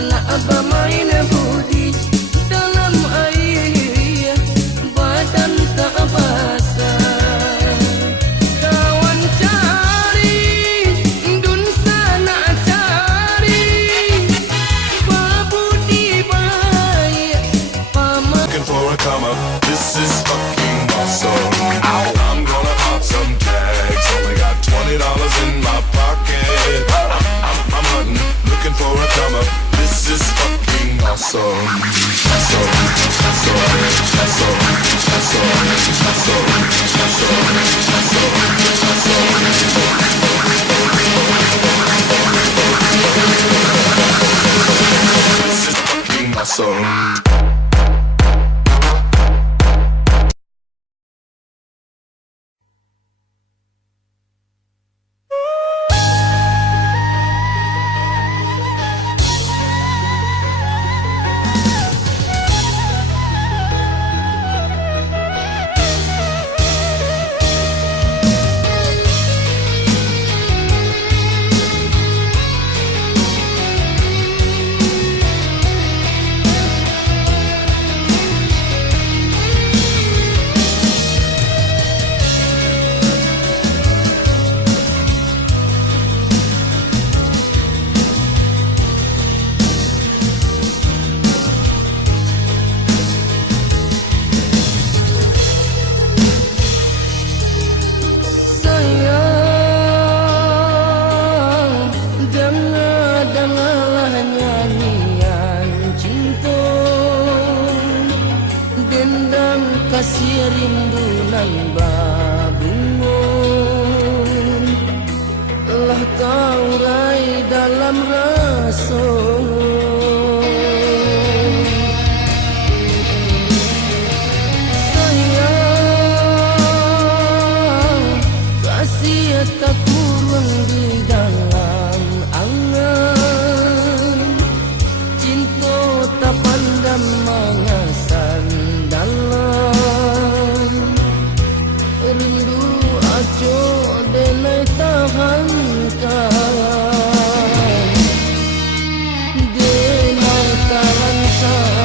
anak bermain budi dalam air, badan tak basah. Kawan cari, dun sana cari, berbudi baik, paman. Looking for a come up, this is fucking awesome. I'm gonna pop some tags, only got $20 in my pocket. I'm hunting, looking for a come up, this is fucking awesome. This is fucking awesome. Kasih rindu nan babungun, lah kau rai dalam rasa. Sayang, kasih tak kurang di dalam angan, cinta tak pandang mengasan dalam. Rindu aco denai tahankan, denai tahankan.